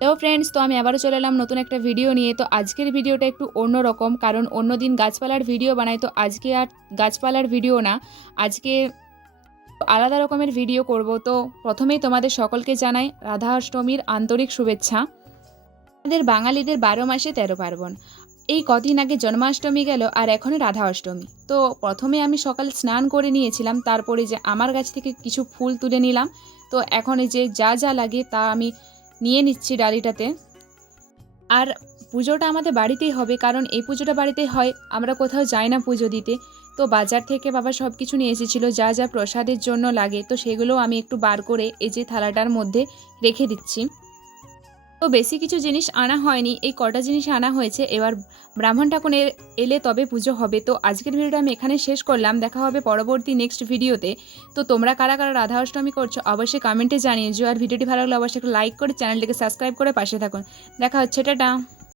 Hello friends, তো আমি আবারও চলে এলাম নতুন একটা ভিডিও নিয়ে। তো আজকের ভিডিওটা একটু অন্যরকম, কারণ অন্যদিন গাছপালার ভিডিও বানাই, তো আজকে আর গাছপালার ভিডিও না, আজকে আলাদা রকমের ভিডিও করব। তো প্রথমেই তোমাদের সকলকে জানাই রাধা অষ্টমীর আন্তরিক শুভেচ্ছা। আমাদের বাঙালিদের 12 মাসে 13 পার্বণ। এই কদিন আগে জন্মাষ্টমী গেল আর এখনই রাধা অষ্টমী। তো প্রথমে আমি সকালে স্নান করে নিয়েছিলাম, তারপরে যে আমার গাছ থেকে কিছু ফুল তুলে নিলাম। তো এখন এই যে যা যা লাগে তা আমি নিয়ে নিচ্ছি ডালিটাতে। আর পুজোটা আমাদের বাড়িতেই হবে, কারণ এই পুজোটা বাড়িতেই হয়, আমরা কোথাও যাই না পুজো দিতে। তো বাজার থেকে বাবা সব কিছু নিয়ে এসেছিলো, যা যা প্রসাদের জন্য লাগে, তো সেগুলো আমি একটু বার করে এই যে থালাটার মধ্যে রেখে দিচ্ছি। তো বেশি কিছু জিনিস আনা হয়নি, এই কটা জিনিস আনা হয়েছে। এবার ব্রাহ্মণ ঠাকুর এলে তবে পুজো হবে। তো আজকের ভিডিওটা আমি এখানে শেষ করলাম, দেখা হবে পরবর্তী নেক্সট ভিডিওতে। তো তোমরা কারা কারা রাধা অষ্টমী করছো অবশ্যই কমেন্টে জানিয়ে, আর ভিডিওটি ভালো লাগলে অবশ্যই একটা লাইক করে চ্যানেলটিকে সাবস্ক্রাইব করে পাশে থাকুন। দেখা হচ্ছে, টাটা।